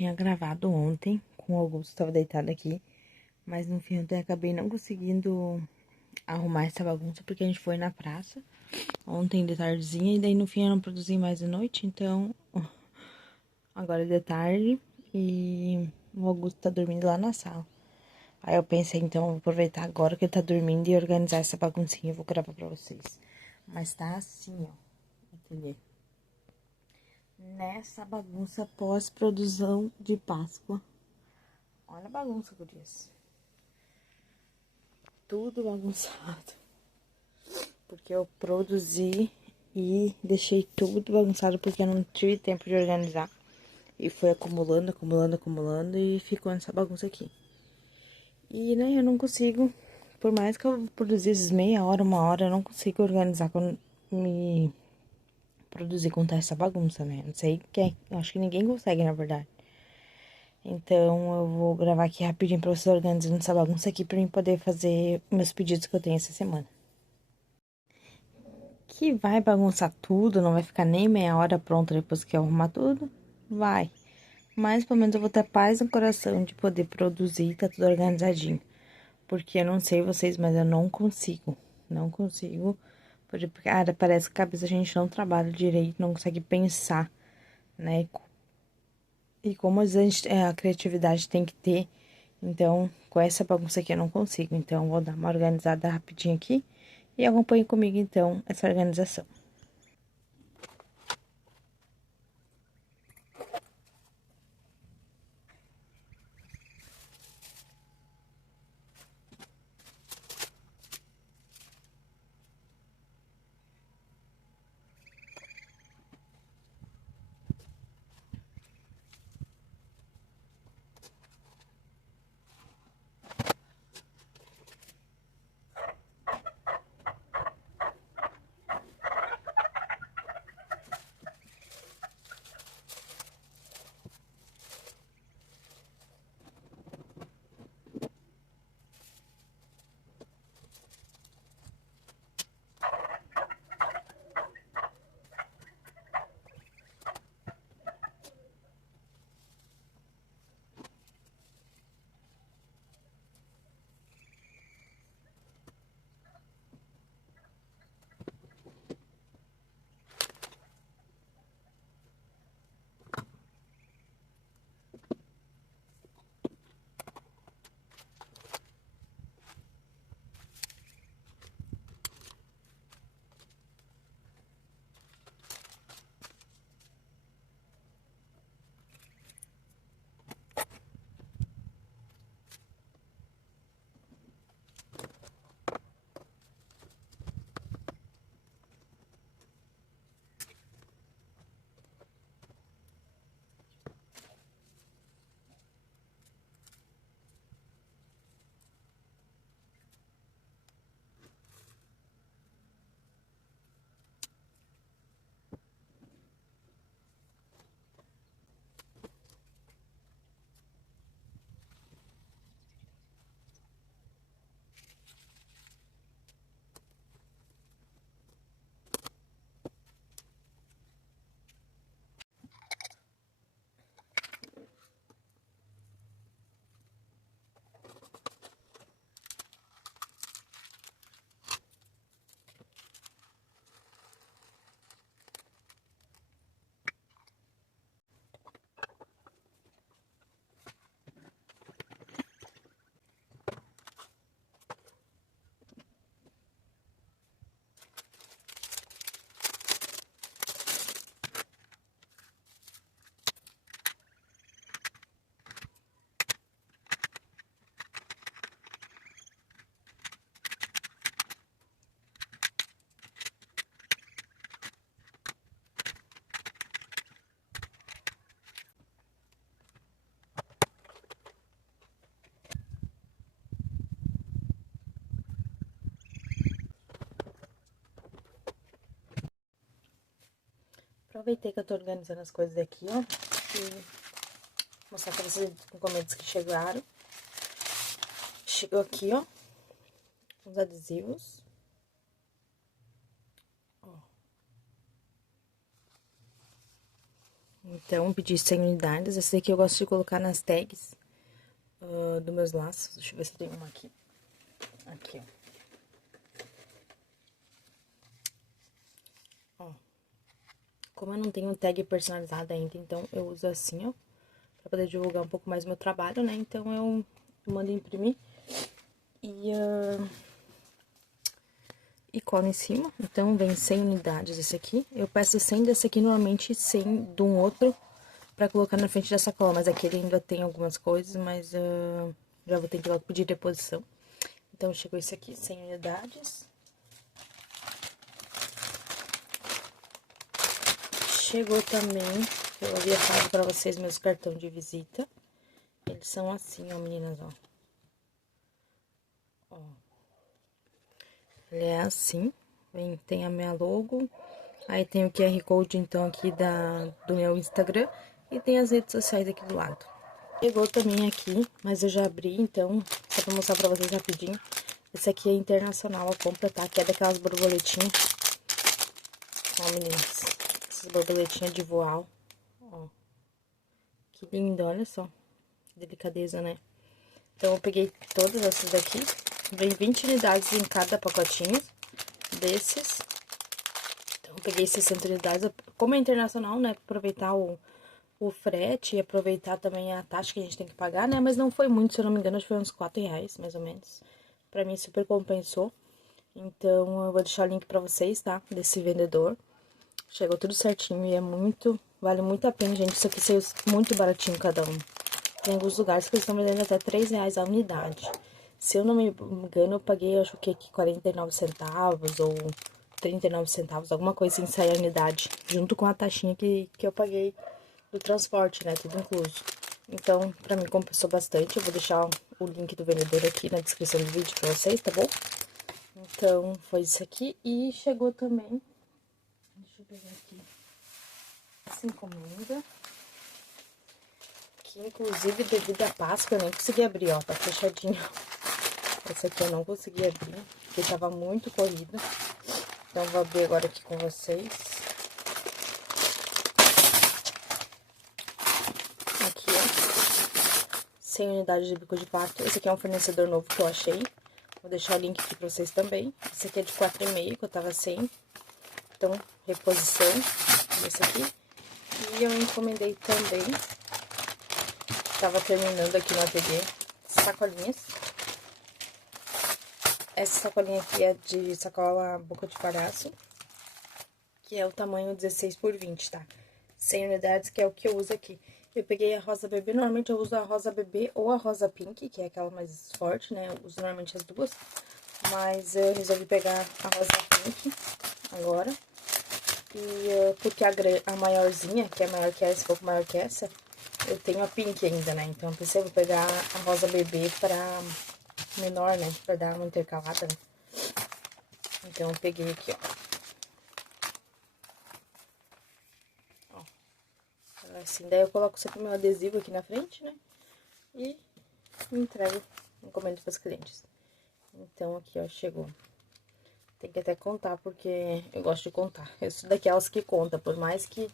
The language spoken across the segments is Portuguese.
tinha gravado ontem com o Augusto, tava deitado aqui. Mas no fim eu acabei não conseguindo arrumar essa bagunça porque a gente foi na praça ontem de tardezinha. E daí no fim eu não produzi mais de noite, então agora é de tarde e o Augusto tá dormindo lá na sala. Aí eu pensei, então, eu vou aproveitar agora que ele tá dormindo e organizar essa baguncinha. Eu vou gravar pra vocês. Mas tá assim, ó. Entendeu? Nessa bagunça pós-produção de Páscoa. Olha a bagunça, gurias. Tudo bagunçado. Porque eu produzi e deixei tudo bagunçado porque eu não tive tempo de organizar. E foi acumulando, acumulando, acumulando e ficou nessa bagunça aqui. E, né, eu não consigo, por mais que eu produzisse meia hora, uma hora, eu não consigo organizar quando me produzir contar essa bagunça, né? Não sei quem, eu acho que ninguém consegue, na verdade. Então, eu vou gravar aqui rapidinho pra vocês organizando essa bagunça aqui pra mim poder fazer meus pedidos que eu tenho essa semana. Que vai bagunçar tudo, não vai ficar nem meia hora pronta depois que eu arrumar tudo? Vai. Mas pelo menos eu vou ter paz no coração de poder produzir, tá tudo organizadinho. Porque eu não sei vocês, mas eu não consigo. Não consigo. Porque, cara, parece que a cabeça a gente não trabalha direito, não consegue pensar, né? E como às vezes a criatividade tem que ter. Então, com essa bagunça aqui eu não consigo. Então, eu vou dar uma organizada rapidinho aqui. E acompanhe comigo, então, essa organização. Aproveitei que eu tô organizando as coisas aqui, ó. E mostrar pra vocês os encomendas que chegaram. Chegou aqui, ó. Os adesivos. Ó. Então, pedi 100 unidades. Esse daqui eu gosto de colocar nas tags dos meus laços. Deixa eu ver se tem uma aqui. Aqui, ó. Como eu não tenho tag personalizada ainda, então eu uso assim, ó. Pra poder divulgar um pouco mais meu trabalho, né? Então, eu mando imprimir. E cola em cima. Então, vem 100 unidades esse aqui. Eu peço 100 desse aqui, normalmente 100 de um outro, pra colocar na frente da sacola. Mas aqui ele ainda tem algumas coisas, mas já vou ter que logo pedir reposição. Então, chegou esse aqui, 100 unidades. Chegou também, eu havia falado pra vocês, meus cartões de visita. Eles são assim, ó, meninas, ó. Ó. Ele é assim, tem a minha logo, aí tem o QR Code, então, aqui do meu Instagram, e tem as redes sociais aqui do lado. Chegou também aqui, mas eu já abri, então, só pra mostrar pra vocês rapidinho. Esse aqui é internacional, a compra, tá? Que é daquelas borboletinhas. Ó, meninas, essas borboletinhas de voal, ó. Que lindo, olha só, que delicadeza, né? Então, eu peguei todas essas daqui. Vem 20 unidades em cada pacotinho desses. Então, eu peguei 60 unidades. Como é internacional, né? Pra aproveitar o frete e aproveitar também a taxa que a gente tem que pagar, né? Mas não foi muito, se eu não me engano, acho que foi uns R$4, mais ou menos. Pra mim, super compensou. Então, eu vou deixar o link pra vocês, tá? Desse vendedor. Chegou tudo certinho e é muito... Vale muito a pena, gente. Isso aqui saiu muito baratinho cada um. Tem alguns lugares que eles estão vendendo até R$3 a unidade. Se eu não me engano, eu paguei, acho que 49 centavos ou 39 centavos, alguma coisa assim, sair a unidade. Junto com a taxinha que eu paguei do transporte, né? Tudo incluso. Então, pra mim, compensou bastante. Eu vou deixar o link do vendedor aqui na descrição do vídeo pra vocês, tá bom? Então, foi isso aqui. E chegou também... Deixa eu pegar aqui. Essa encomenda. Que, inclusive, devido à Páscoa, eu nem consegui abrir, ó. Tá fechadinho. Essa aqui eu não consegui abrir, porque tava muito corrida. Então, vou abrir agora aqui com vocês. Aqui, ó. 100 unidades de bico de pato. Esse aqui é um fornecedor novo que eu achei. Vou deixar o link aqui pra vocês também. Esse aqui é de 4,5, que eu tava sem. Então, reposição desse aqui. E eu encomendei também. Tava terminando aqui no ateliê. Sacolinhas. Essa sacolinha aqui é de sacola boca de palhaço, que é o tamanho 16 por 20, tá? 100 unidades, que é o que eu uso aqui. Eu peguei a rosa bebê, normalmente eu uso a rosa bebê ou a rosa pink, que é aquela mais forte, né? Eu uso normalmente as duas, mas eu resolvi pegar a rosa pink agora. E porque a maiorzinha, que é maior que essa, um pouco maior que essa, eu tenho a pink ainda, né? Então eu pensei, vou pegar a rosa bebê pra... menor, né? Pra dar uma intercalada, né? Então, eu peguei aqui, ó. Assim, daí eu coloco sempre meu adesivo aqui na frente, né? E entrego, encomendo pros clientes. Então, aqui, ó, chegou. Tem que até contar, porque eu gosto de contar. Eu sou daquelas que conta, por mais que...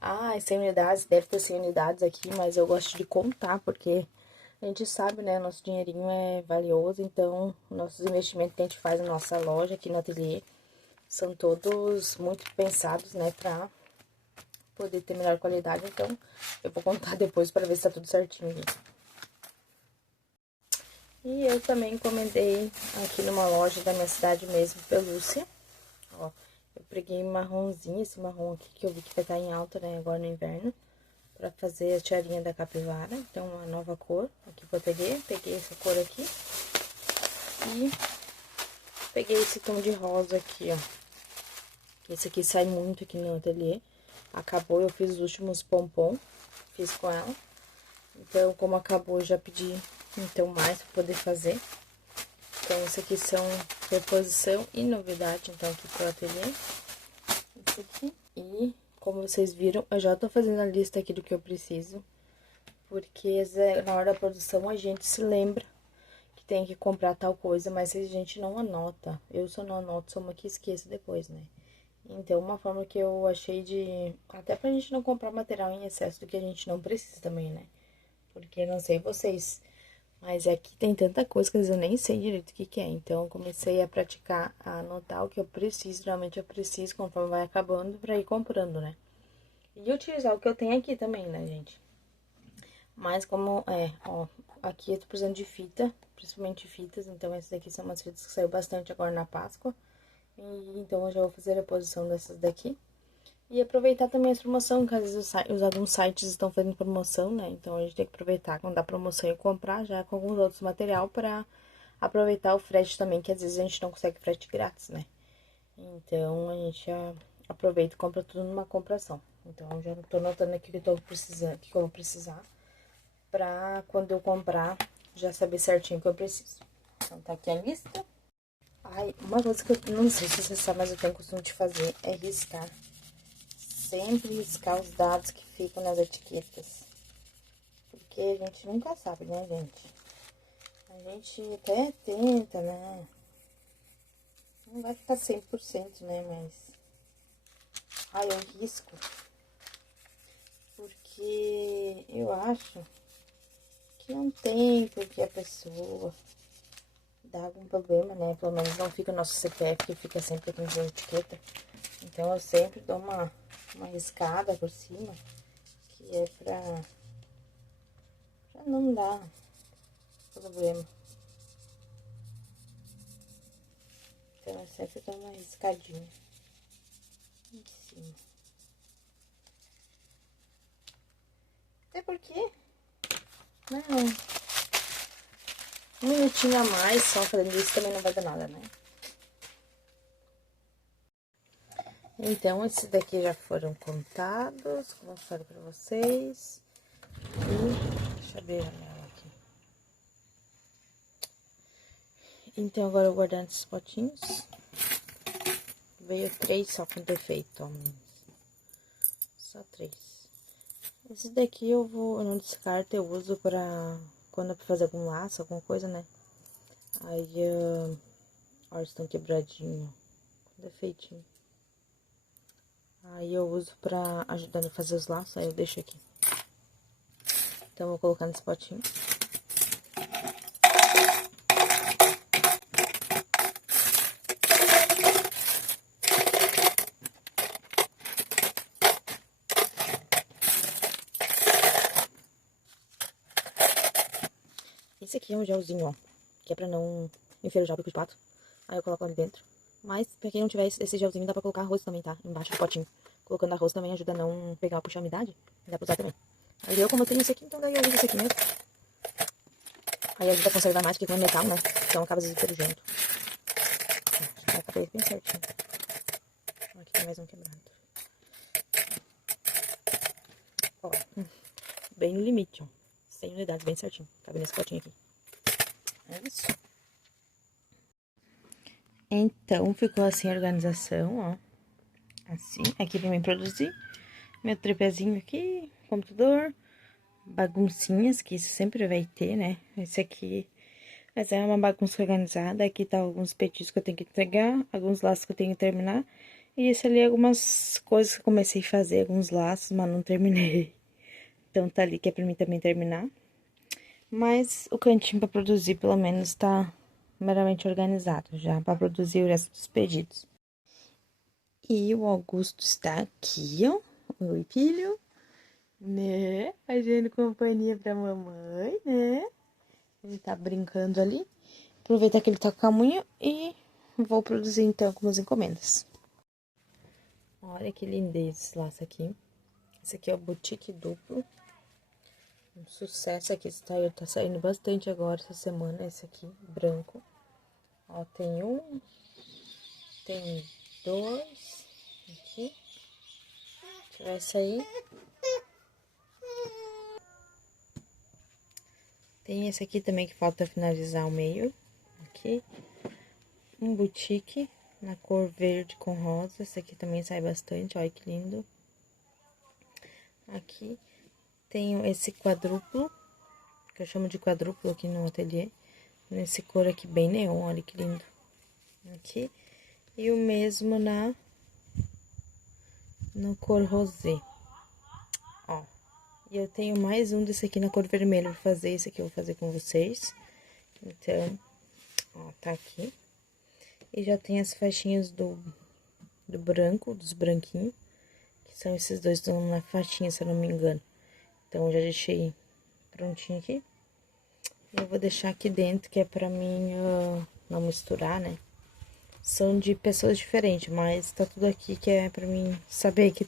Ah, 100 unidades, deve ter 100 unidades aqui, mas eu gosto de contar, porque... A gente sabe, né, nosso dinheirinho é valioso, então, nossos investimentos que a gente faz na nossa loja, aqui no ateliê, são todos muito pensados, né, pra poder ter melhor qualidade. Então, eu vou contar depois pra ver se tá tudo certinho aqui. E eu também encomendei aqui numa loja da minha cidade mesmo, pelúcia. Ó, eu peguei marronzinho, esse marrom aqui que eu vi que vai estar em alta, né, agora no inverno. Pra fazer a tiarinha da capivara, então uma nova cor aqui que eu peguei essa cor aqui. E peguei esse tom de rosa aqui, ó. Esse aqui sai muito aqui no ateliê. Acabou, eu fiz os últimos pompom, fiz com ela. Então, como acabou, eu já pedi, então, mais pra poder fazer. Então, isso aqui são reposição e novidade, então, aqui pro ateliê. Esse aqui. E... como vocês viram, eu já tô fazendo a lista aqui do que eu preciso, porque na hora da produção a gente se lembra que tem que comprar tal coisa, mas a gente não anota. Eu só não anoto, sou uma que esqueço depois, né? Então, uma forma que eu achei de... Até pra gente não comprar material em excesso do que a gente não precisa também, né? Porque não sei vocês, mas aqui tem tanta coisa que às vezes eu nem sei direito o que que é. Então, eu comecei a praticar, a anotar o que eu preciso. Realmente eu preciso, conforme vai acabando, pra ir comprando, né? E utilizar o que eu tenho aqui também, né, gente? Mas como, ó, aqui eu tô precisando de fita, principalmente fitas. Então, essas daqui são umas fitas que saiu bastante agora na Páscoa. E, então, eu já vou fazer a reposição dessas daqui. E aproveitar também as promoções, que às vezes alguns sites estão fazendo promoção, né? Então, a gente tem que aproveitar quando dá promoção e comprar já com alguns outros material para aproveitar o frete também, que às vezes a gente não consegue frete grátis, né? Então, a gente aproveita e compra tudo numa compração. Então, eu já tô anotando aqui o que eu tô precisando, o que eu vou precisar, pra quando eu comprar, já saber certinho o que eu preciso. Então, tá aqui a lista. Ai, uma coisa que eu não sei se você sabe, mas eu tenho costume de fazer é riscar. Sempre riscar os dados que ficam nas etiquetas. Porque a gente nunca sabe, né, gente? A gente até tenta, né? Não vai ficar 100%, né, mas... Ai, eu risco. Porque eu acho que não tem porque a pessoa dá algum problema, né? Pelo menos não fica o nosso CPF, que fica sempre aqui na etiqueta. Então, eu sempre dou uma riscada por cima, que é pra não dar problema. Então, eu sempre dou uma riscadinha em cima. Até porque, né, um minutinho a mais só fazendo isso também não vai dar nada, né? Então, esses daqui já foram contados, como eu falei pra vocês. E, deixa eu ver a janela aqui. Então, agora eu vou guardar esses potinhos. Veio 3 só com defeito, ó. Só 3. Esse daqui eu não descarto, eu uso pra quando é pra fazer algum laço, alguma coisa, né? Aí, ó, eles estão quebradinhos, com defeitinho. Aí eu uso pra ajudar a fazer os laços, aí eu deixo aqui. Então, eu vou colocar nesse potinho. Esse aqui é um gelzinho, ó, que é pra não enferrujar o bico de pato. Aí eu coloco ali dentro. Mas, pra quem não tiver esse gelzinho, dá pra colocar arroz também, tá? Embaixo do potinho. Colocando arroz também ajuda a não pegar, puxar a umidade. Dá pra usar também. Aí eu, como eu tenho esse aqui, então daí eu uso esse aqui mesmo. Aí ajuda a conservar mais, porque como é metal, né? Então acaba às vezes enferrujando. Vai ficar bem certinho. Aqui tem mais um quebrado. Ó, bem no limite, ó. 100 unidades, bem certinho. Cabe nesse potinho aqui. É isso. Então, ficou assim a organização, ó. Assim, aqui pra mim produzir. Meu tripézinho aqui, computador. Baguncinhas, que isso sempre vai ter, né? Esse aqui, mas é uma bagunça organizada. Aqui tá alguns petiscos que eu tenho que entregar, alguns laços que eu tenho que terminar. E esse ali, algumas coisas que eu comecei a fazer, alguns laços, mas não terminei. Então, tá ali, que é pra mim também terminar. Mas o cantinho pra produzir, pelo menos, tá meramente organizado já, pra produzir o resto dos pedidos. E o Augusto está aqui, ó. Oi, filho. Né? Fazendo companhia pra mamãe, né? Ele tá brincando ali. Aproveitar que ele tá com a unha e vou produzir então algumas encomendas. Olha que lindez esse laço aqui. Esse aqui é o boutique duplo. Um sucesso aqui. Tá saindo bastante agora essa semana. Esse aqui, branco. Ó, tem um. Tem dois. Aqui. Tirar esse aí. Tem esse aqui também que falta finalizar o meio. Aqui. Um boutique na cor verde com rosa. Esse aqui também sai bastante. Olha que lindo. Aqui tenho esse quadruplo, que eu chamo de quadruplo aqui no ateliê. Nesse cor aqui bem neon, olha que lindo. Aqui. E o mesmo na na cor rosé. Ó, e eu tenho mais um desse aqui na cor vermelha pra fazer. Esse aqui eu vou fazer com vocês. Então, ó, tá aqui. E já tem as faixinhas do branco, dos branquinhos. Que são esses dois, estão na faixinha, se eu não me engano. Então, eu já deixei prontinho aqui. Eu vou deixar aqui dentro, que é pra mim não misturar, né? São de pessoas diferentes, mas tá tudo aqui que é pra mim saber que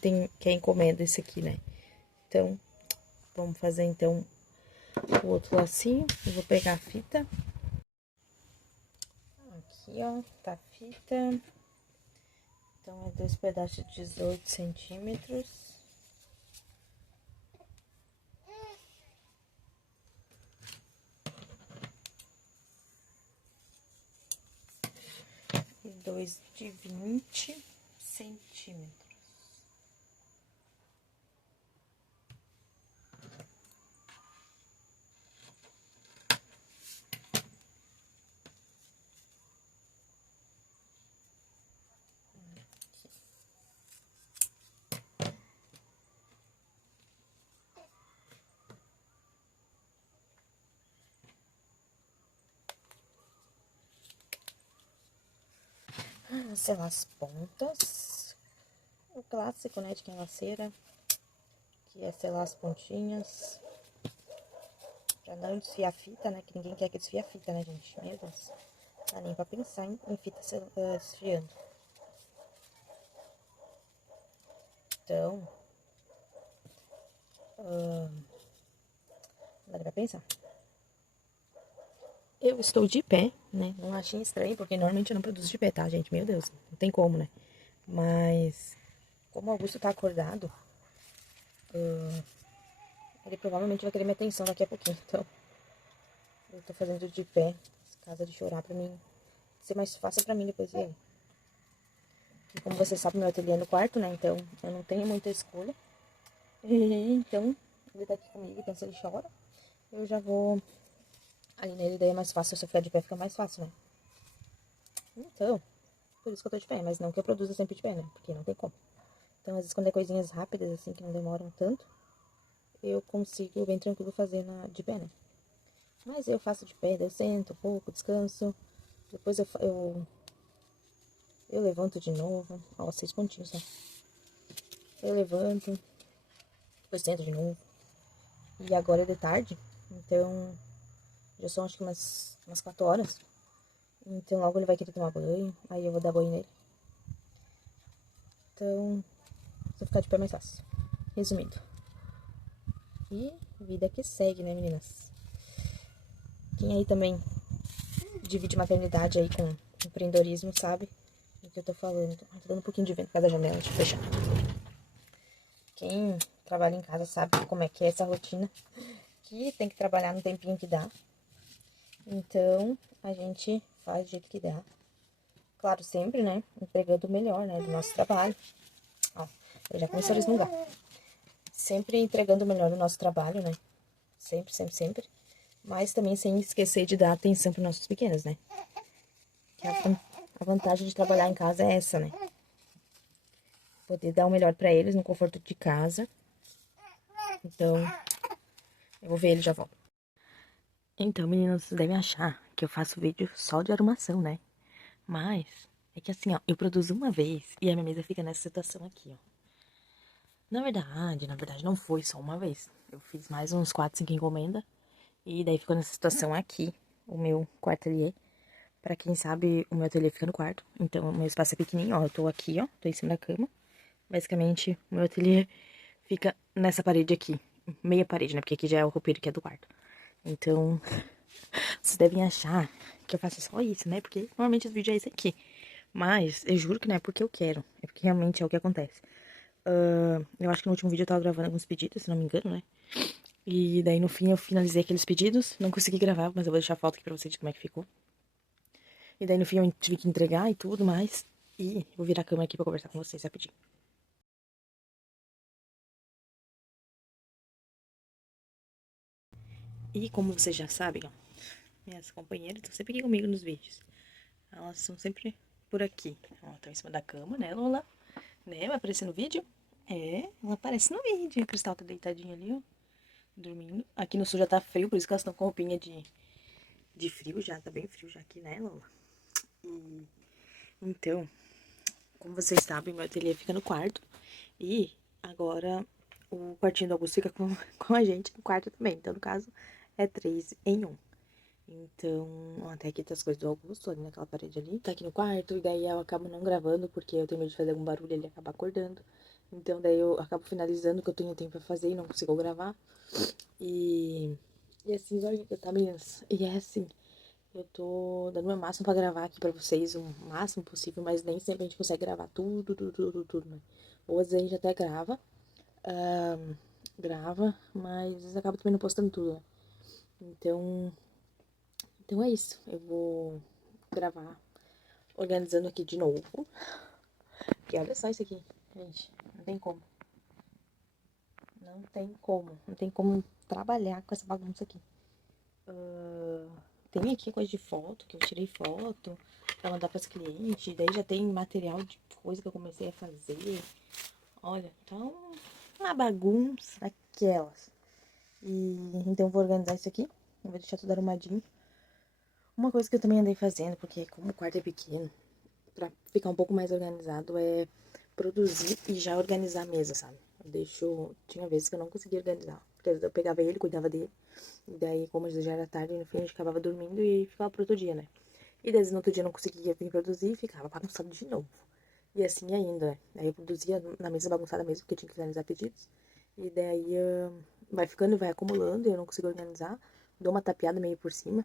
é encomenda esse aqui, né? Então, vamos fazer então o outro lacinho. Eu vou pegar a fita. Aqui, ó, tá a fita. Então, é 2 pedaços de 18 centímetros. E 2 de 20 centímetros. Selar as pontas. O clássico, né, de quem laceira, que é selar as pontinhas. Pra não desfiar a fita, né, que ninguém quer que desfie a fita, né, gente? Meu Deus. Não dá nem pra pensar em fita desfiando. Então, não dá nem pra pensar. Eu estou de pé, né? Não achei estranho, porque normalmente eu não produzo de pé, tá, gente? Meu Deus, não tem como, né? Mas, como o Augusto tá acordado, ele provavelmente vai querer minha atenção daqui a pouquinho. Então, eu tô fazendo de pé, caso ele chorar pra mim ser mais fácil pra mim depois dele. E como você sabe, meu ateliê é no quarto, né? Então, eu não tenho muita escolha. E, então, ele tá aqui comigo, então se ele chora, eu já vou ali nele, daí é mais fácil. Se eu ficar de pé, fica mais fácil, né? Então, por isso que eu tô de pé, mas não que eu produza sempre de pé, né? Porque não tem como. Então, às vezes, quando é coisinhas rápidas, assim, que não demoram tanto, eu consigo bem tranquilo fazer de pé, né? Mas eu faço de pé, daí eu sento um pouco, descanso. Depois eu levanto de novo. Ó, 6 pontinhos, né? Eu levanto, depois sento de novo. E agora é de tarde, então já são acho que umas 4 horas. Então logo ele vai querer tomar banho, aí eu vou dar banho nele. Então, se eu ficar de pé é mais fácil. Resumindo. E vida que segue, né, meninas? Quem aí também divide maternidade aí com empreendedorismo, sabe do que eu tô falando. Tô dando um pouquinho de vento por causa da janela, deixa eu fechar. Quem trabalha em casa sabe como é que é essa rotina, que tem que trabalhar no tempinho que dá. Então, a gente faz do jeito que dá. Claro, sempre, né, entregando o melhor, né, do nosso trabalho. Ó, ele já começou a resmungar. Sempre entregando o melhor do nosso trabalho, né? Sempre, sempre, sempre. Mas também sem esquecer de dar atenção para nossos pequenos, né? Que a vantagem de trabalhar em casa é essa, né? Poder dar o melhor para eles no conforto de casa. Então, eu vou ver ele e já volto. Então, meninas, vocês devem achar que eu faço vídeo só de arrumação, né? Mas é que assim, ó, eu produzo uma vez e a minha mesa fica nessa situação aqui, ó. Na verdade, não foi só uma vez. Eu fiz mais uns 4, 5 encomendas. E daí ficou nessa situação aqui, o meu quarto ateliê. Pra quem sabe, o meu ateliê fica no quarto. Então, o meu espaço é pequenininho, ó. Eu tô aqui, ó. Tô em cima da cama. Basicamente, o meu ateliê fica nessa parede aqui. Meia parede, né? Porque aqui já é o roupeiro que é do quarto. Então, vocês devem achar que eu faço só isso, né? Porque normalmente os vídeos é esse aqui. Mas, eu juro que não é porque eu quero. É porque realmente é o que acontece. Eu acho que no último vídeo eu tava gravando alguns pedidos, se não me engano, né? E daí no fim eu finalizei aqueles pedidos. Não consegui gravar, mas eu vou deixar a foto aqui pra vocês de como é que ficou. E daí no fim eu tive que entregar e tudo mais. E vou virar a câmera aqui pra conversar com vocês rapidinho. E como vocês já sabem, ó, minhas companheiras estão sempre aqui comigo nos vídeos. Elas são sempre por aqui. Ó, estão em cima da cama, né, Lola? Né? Vai aparecer no vídeo. É, ela aparece no vídeo. A Cristal tá deitadinha ali, ó. Dormindo. Aqui no sul já tá frio, por isso que elas estão com roupinha de frio já. Tá bem frio já aqui, né, Lola? E, então, como vocês sabem, meu ateliê fica no quarto. E agora o quartinho do Augusto fica com a gente no quarto também. Então, no caso, é 3 em 1. Então, até aqui tá as coisas do Augusto, ali naquela parede ali. Tá aqui no quarto, e daí eu acabo não gravando, porque eu tenho medo de fazer algum barulho e ele acabar acordando. Então, daí eu acabo finalizando o que eu tenho tempo pra fazer e não consigo gravar. E assim, olha, tá, meninas? E é assim, eu tô dando o meu máximo pra gravar aqui pra vocês, o máximo possível, mas nem sempre a gente consegue gravar tudo, né? Ou às vezes a gente até grava, mas acaba também não postando tudo, né? Então é isso. Eu vou gravar organizando aqui de novo. Porque olha só isso aqui, gente. Não tem como. Não tem como. Não tem como trabalhar com essa bagunça aqui. Tem aqui coisa de foto, que eu tirei foto pra mandar pras clientes. Daí já tem material de coisa que eu comecei a fazer. Olha, tá uma bagunça aquelas. E então eu vou organizar isso aqui. Eu vou deixar tudo arrumadinho. Uma coisa que eu também andei fazendo, porque como o quarto é pequeno, pra ficar um pouco mais organizado, é produzir e já organizar a mesa, sabe? Eu deixo... Tinha vezes que eu não conseguia organizar. Porque às vezes eu pegava ele, cuidava dele. E daí, como já era tarde, no fim a gente acabava dormindo e ficava pro outro dia, né? E daí, no outro dia eu não conseguia vir produzir e ficava bagunçado de novo. E assim ainda, né? Aí eu produzia na mesa bagunçada mesmo, porque eu tinha que finalizar pedidos. E daí vai ficando, vai acumulando e eu não consigo organizar. Dou uma tapeada meio por cima.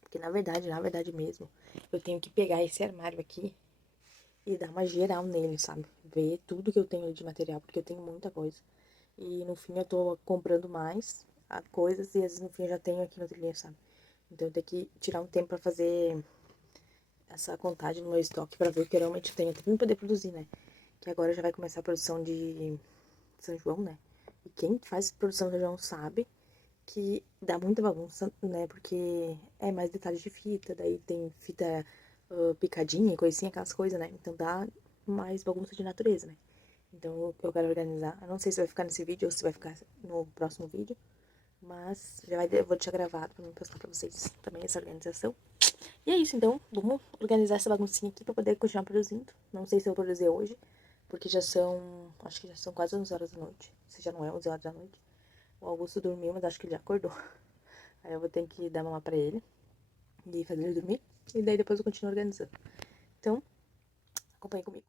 Porque na verdade mesmo, eu tenho que pegar esse armário aqui e dar uma geral nele, sabe? Ver tudo que eu tenho de material, porque eu tenho muita coisa. E no fim eu tô comprando mais coisas e às vezes no fim eu já tenho aqui no ateliê, sabe? Então eu tenho que tirar um tempo pra fazer essa contagem no meu estoque pra ver o que eu realmente tenho, até pra eu poder produzir, né? Que agora já vai começar a produção de São João, né? E quem faz produção de São João sabe que dá muita bagunça, né? Porque é mais detalhes de fita, daí tem fita picadinha e coisinha, aquelas coisas, né? Então dá mais bagunça de natureza, né? Então eu quero organizar. Eu não sei se vai ficar nesse vídeo ou se vai ficar no próximo vídeo. Mas eu vou deixar gravado pra mim postar pra vocês também essa organização. E é isso, então. Vamos organizar essa baguncinha aqui pra poder continuar produzindo. Não sei se eu vou produzir hoje, porque já são... Acho que já são quase 11 horas da noite. Se já não é 11 horas da noite. O Augusto dormiu, mas acho que ele já acordou. Aí eu vou ter que dar mamar pra ele e fazer ele dormir. E daí depois eu continuo organizando. Então, acompanhe comigo.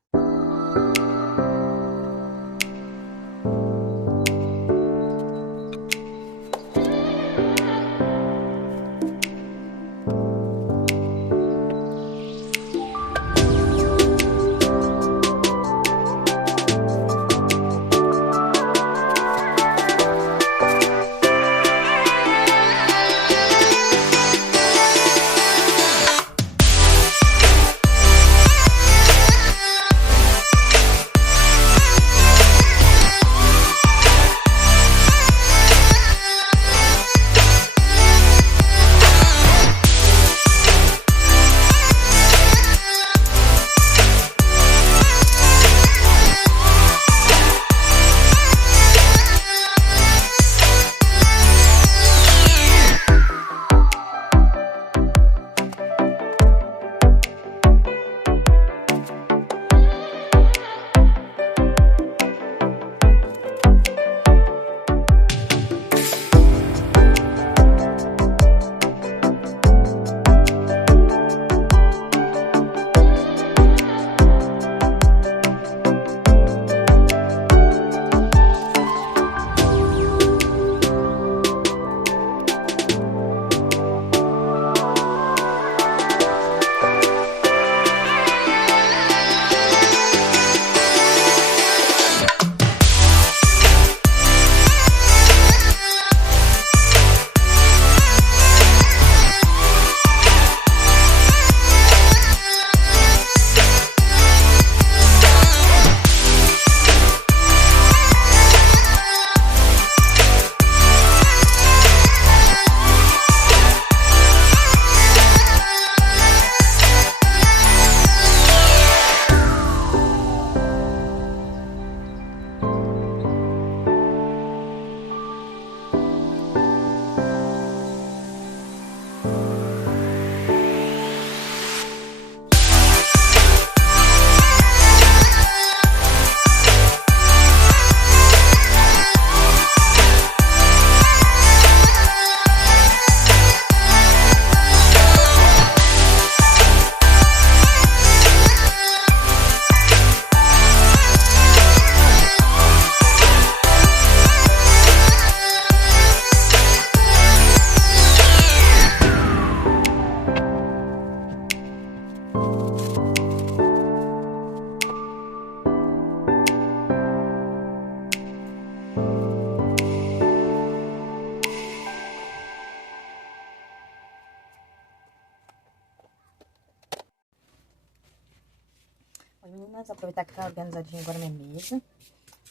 Oi, meninas, aproveitar que tá organizadinha agora minha mesa,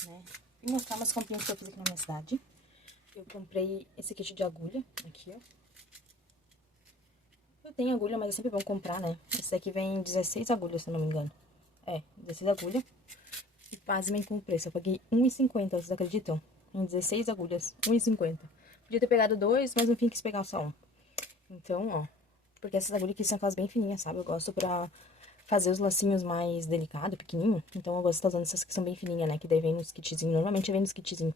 né? Vim mostrar umas comprinhas que eu fiz aqui na minha cidade. Eu comprei esse kit de agulha, aqui, ó. Eu tenho agulha, mas é sempre bom comprar, né? Esse daqui vem 16 agulhas, se não me engano. É, 16 agulhas. E pasmem com o preço. Eu paguei R$1,50, vocês acreditam? Em 16 agulhas, R$1,50. Podia ter pegado dois, mas no fim quis pegar só um. Então, ó. Porque essas agulhas aqui são aquelas bem fininhas, sabe? Eu gosto pra fazer os lacinhos mais delicados, pequenininho. Então, eu gosto de estar usando essas que são bem fininhas, né? Que daí vem nos kitzinhos. Normalmente vem nos kitzinhos.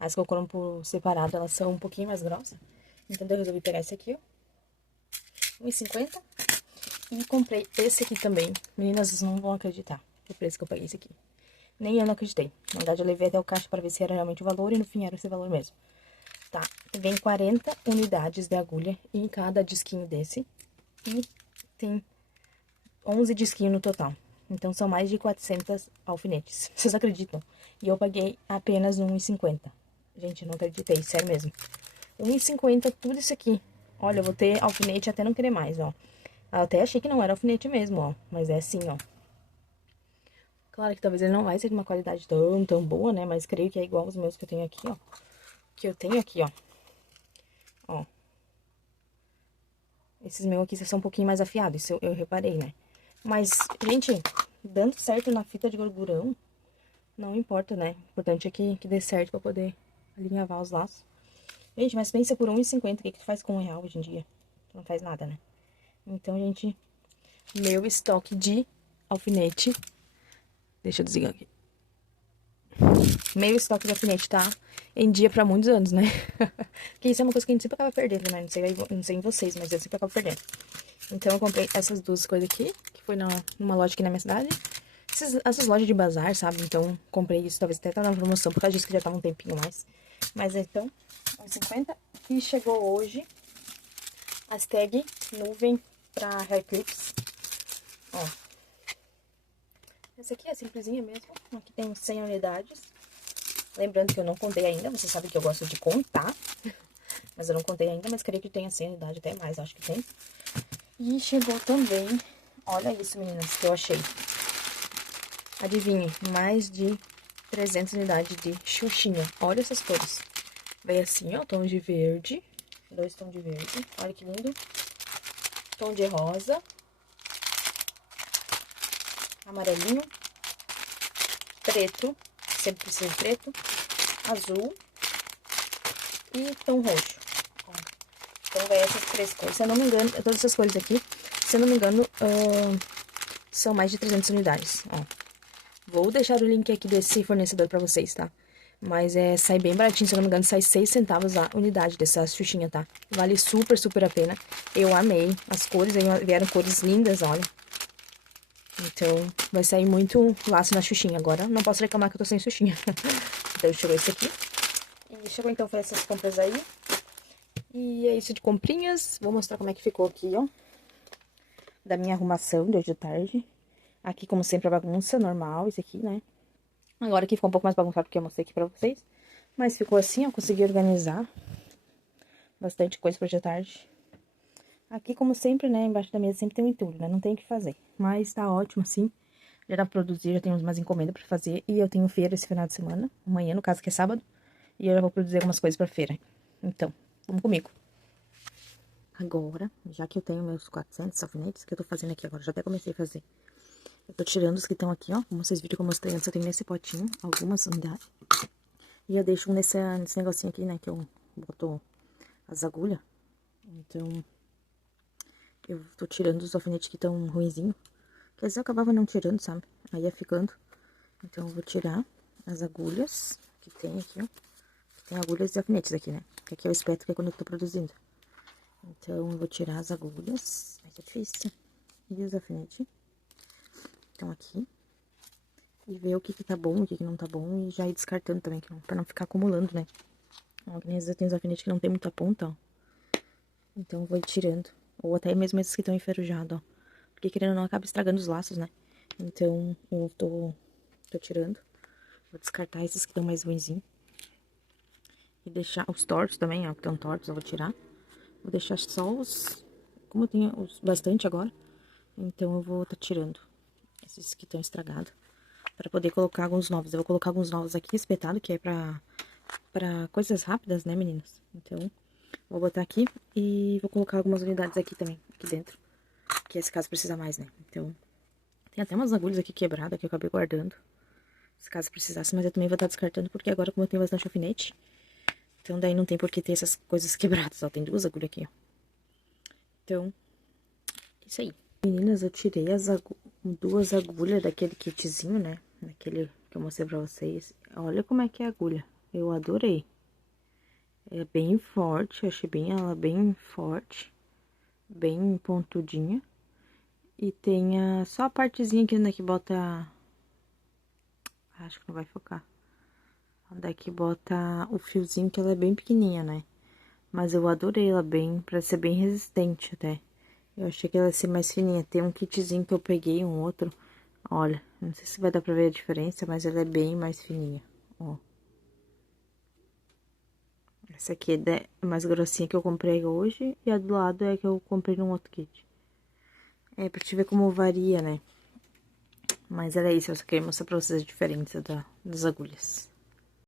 As que eu compro por separado, elas são um pouquinho mais grossas. Então, eu resolvi pegar esse aqui, ó. R$1,50. E comprei esse aqui também. Meninas, vocês não vão acreditar o preço que eu paguei esse aqui. Nem eu não acreditei. Na verdade, eu levei até o caixa pra ver se era realmente o valor. E no fim era esse valor mesmo. Tá, vem 40 unidades de agulha em cada disquinho desse. E tem 11 disquinhos no total. Então, são mais de 400 alfinetes. Vocês acreditam? E eu paguei apenas R$1,50. Gente, eu não acreditei, sério mesmo. R$1,50 tudo isso aqui. Olha, eu vou ter alfinete até não querer mais, ó. Eu até achei que não era alfinete mesmo, ó. Mas é assim, ó. Claro que talvez ele não vai ser de uma qualidade tão boa, né? Mas creio que é igual os meus que eu tenho aqui, ó. Que eu tenho aqui, ó. Ó. Esses meus aqui são um pouquinho mais afiados, isso eu reparei, né? Mas, gente, dando certo na fita de gorgurão, não importa, né? O importante é que dê certo pra poder alinhavar os laços. Gente, mas pensa por R$1,50, o que tu faz com R$1 hoje em dia? Tu não faz nada, né? Então, gente, meu estoque de alfinete... Deixa eu desligar aqui. Meu estoque de alfinete tá em dia pra muitos anos, né? Porque isso é uma coisa que a gente sempre acaba perdendo, né? Não sei em vocês, mas eu sempre acabo perdendo. Então, eu comprei essas duas coisas aqui, que foi numa loja aqui na minha cidade. Essas lojas de bazar, sabe? Então, comprei isso, talvez até tá na promoção, por causa disso que já tava um tempinho mais. Mas, então, R$1,50. E chegou hoje as tag nuvem pra hair clips. Ó. Essa aqui é simplesinha mesmo. Aqui tem 100 unidades. Lembrando que eu não contei ainda, vocês sabem que eu gosto de contar. Mas eu não contei ainda, mas creio que tenha 100 unidades, até mais, acho que tem. E chegou também, olha isso, meninas, que eu achei. Adivinhe, mais de 300 unidades de Xuxinha. Olha essas cores. Vem assim, ó, tom de verde. 2 tons de verde. Olha que lindo. Tom de rosa. Amarelinho. Preto. Sempre precisa de preto. Azul. E tom roxo. Ó. Então, vai essas 3 cores. Se eu não me engano, todas essas cores aqui, se eu não me engano, são mais de 300 unidades, ó. Vou deixar o link aqui desse fornecedor pra vocês, tá? Mas sai bem baratinho, se eu não me engano, sai 6 centavos a unidade dessa xuxinha, tá? Vale super, super a pena. Eu amei as cores, vieram cores lindas, olha. Então, vai sair muito laço na xuxinha. Agora, não posso reclamar que eu tô sem xuxinha. Então, chegou esse aqui. E chegou, então, foi essas compras aí. E é isso de comprinhas. Vou mostrar como é que ficou aqui, ó. Da minha arrumação de hoje de tarde. Aqui, como sempre, a bagunça normal, esse aqui, né? Agora aqui ficou um pouco mais bagunçado porque eu mostrei aqui pra vocês. Mas ficou assim, ó, consegui organizar. Bastante coisa pra hoje de tarde. Aqui, como sempre, né, embaixo da mesa sempre tem um entulho, né? Não tem o que fazer. Mas tá ótimo, assim. Já dá pra produzir, já temos umas encomendas pra fazer. E eu tenho feira esse final de semana. Amanhã, no caso, que é sábado. E eu já vou produzir algumas coisas pra feira. Então, vamos comigo. Agora, já que eu tenho meus 400 alfinetes, que eu tô fazendo aqui agora, já até comecei a fazer. Eu tô tirando os que estão aqui, ó. Como vocês viram que eu mostrei antes, eu tenho nesse potinho algumas unidades. E eu deixo nesse negocinho aqui, né, que eu boto as agulhas. Então, eu tô tirando os alfinetes que estão ruinzinhos. Quer dizer, eu acabava não tirando, sabe? Aí ia ficando. Então, eu vou tirar as agulhas que tem aqui, ó. Tem agulhas e alfinetes aqui, né? Que aqui é o espeto que é quando eu tô produzindo. Então, eu vou tirar as agulhas. Ai, que difícil. E os alfinetes. Então, aqui. E ver o que tá bom, o que não tá bom. E já ir descartando também, pra não ficar acumulando, né? Ó, que nem às vezes tem os alfinetes que não tem muita ponta, ó. Então, eu vou ir tirando. Ou até mesmo esses que estão enferrujados, ó. Porque querendo ou não, acaba estragando os laços, né? Então, eu tô tirando. Vou descartar esses que estão mais ruinzinhos. E deixar os tortos também, ó, que estão tortos, eu vou tirar. Vou deixar só os... Como eu tenho bastante agora, então eu vou tirando esses que estão estragados, pra poder colocar alguns novos. Eu vou colocar alguns novos aqui espetado, que é pra coisas rápidas, né, meninas? Então, vou botar aqui e vou colocar algumas unidades aqui também, aqui dentro, que esse caso precisa mais, né? Então, tem até umas agulhas aqui quebradas que eu acabei guardando, se caso precisasse, mas eu também vou estar descartando, porque agora, como eu tenho bastante alfinete, então daí não tem por que ter essas coisas quebradas, ó, tem 2 agulhas aqui, ó. Então, isso aí. Meninas, eu tirei as 2 agulhas daquele kitzinho, né? Daquele que eu mostrei pra vocês. Olha como é que é a agulha. Eu adorei. É bem forte, eu achei ela bem forte. Bem pontudinha. E tem só a partezinha aqui, né, que bota... Acho que não vai focar. Daqui bota o fiozinho, que ela é bem pequenininha, né? Mas eu adorei ela bem, parece ser bem resistente até. Eu achei que ela ia ser mais fininha. Tem um kitzinho que eu peguei, um outro. Olha, não sei se vai dar pra ver a diferença, mas ela é bem mais fininha, ó. Essa aqui é mais grossinha que eu comprei hoje, e a do lado é a que eu comprei num outro kit. É, pra te ver como varia, né? Mas era isso, eu só queria mostrar pra vocês a diferença das agulhas.